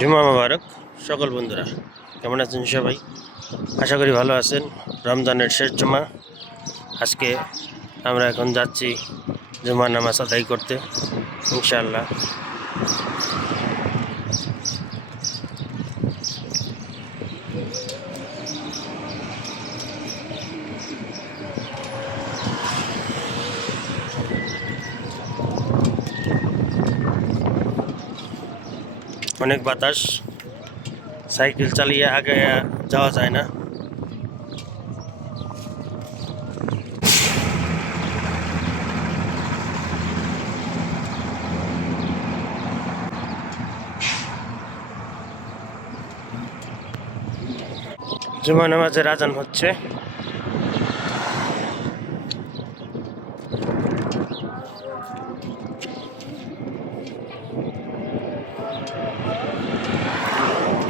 জুমা মোবারক, সকল বন্ধুরা, কেমন আছেন সবাই? আশা করি ভালো আছেন। রমজানের শেষ জুমা। আজকে আমরা এখন যাচ্ছি জুমা নামাজ আদায় করতে, ইনশাআল্লাহ। অনেক বাতাস। সাইকেল চালিয়ে আগে যাওয়া যায় না। জুমা নামাজের আজান হচ্ছে।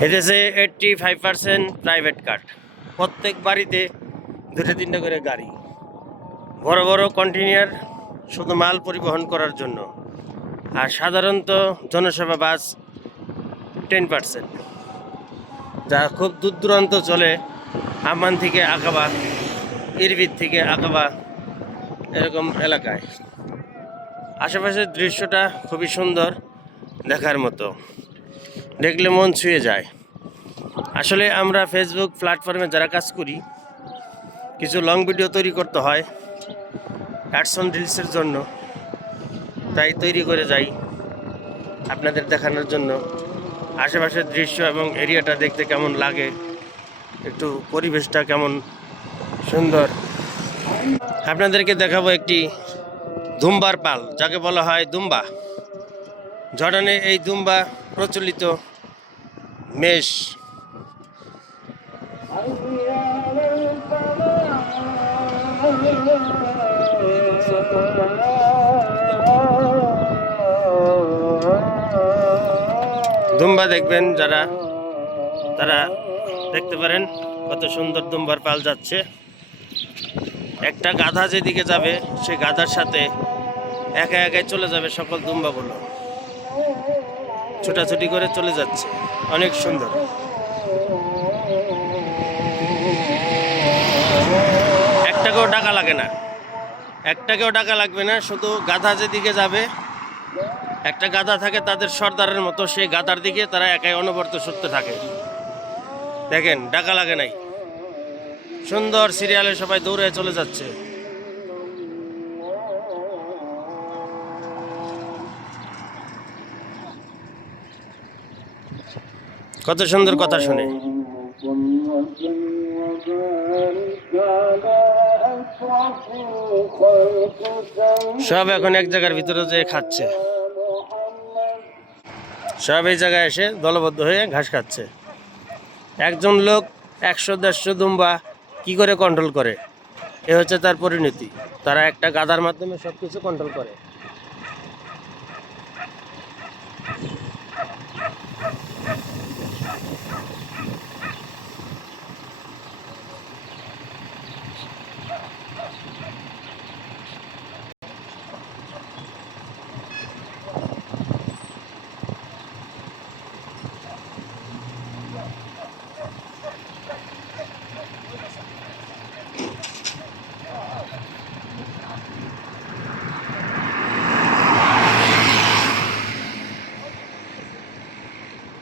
এদেশে eighty five percent private car প্রত্যেক বাড়িতে দুটো তিনটে করে গাড়ি। বড় বড় কন্টেনার শুধু মাল পরিবহন করার জন্য। আর সাধারণত জনসেবা বাস টেন পার্সেন্ট যা খুব দূর দূরান্ত চলে আমান থেকে আকাবা ইরবিদ থেকে আকাবা, এরকম এলাকায়। আশেপাশের দৃশ্যটা খুবই সুন্দর দেখার মতো। দেখলে মন ছুঁয়ে যায়। আসলে আমরা ফেসবুক প্ল্যাটফর্মে যারা কাজ করি, কিছু লং ভিডিও তৈরি করতে হয় অ্যাডসন রিলসের জন্য। তাই তৈরি করে যাই আপনাদের দেখানোর জন্য। আশেপাশের দৃশ্য এবং এরিয়াটা দেখতে কেমন লাগে, একটু পরিবেশটা কেমন সুন্দর। আপনাদেরকে দেখাবো একটি দুম্বার পাল, যাকে বলা হয় দুম্বা জর্ডানে এই দুম্বা প্রচলিত মেষ। দুম্বা দেখবেন যারা, তারা দেখতে পারেন কত সুন্দর দুম্বার পাল যাচ্ছে। একটা গাধা যেদিকে যাবে, সে গাধার সাথে একা একাই চলে যাবে সকল দুম্বাগুলো। ছোটাছুটি করে চলে যাচ্ছে। অনেক সুন্দর। একটাকেও টাকা লাগে না। একটাকেও টাকা লাগবে না, শুধু গাধা যেদিকে যাবে, একটা গাধা থাকে তাদের সর্দারের মতো, সেই গাধার দিকে তারা একাই অনবর্ত ছুটতে থাকে। দেখেন টাকা লাগে নাই। সুন্দর সিরিয়ালে সবাই দৌড়ে চলে যাচ্ছে। কত সুন্দর কথা শুনে। সব এখন এক জায়গার ভিতরে যেয়ে খাচ্ছে। সব এই জায়গায় এসে দলবদ্ধ হয়ে ঘাস খাচ্ছে। একজন লোক একশো দেড়শো দুম্বা কি করে কন্ট্রোল করে? এ হচ্ছে তার পরিণতি। তারা একটা গাদার মাধ্যমে সব কিছু কন্ট্রোল করে।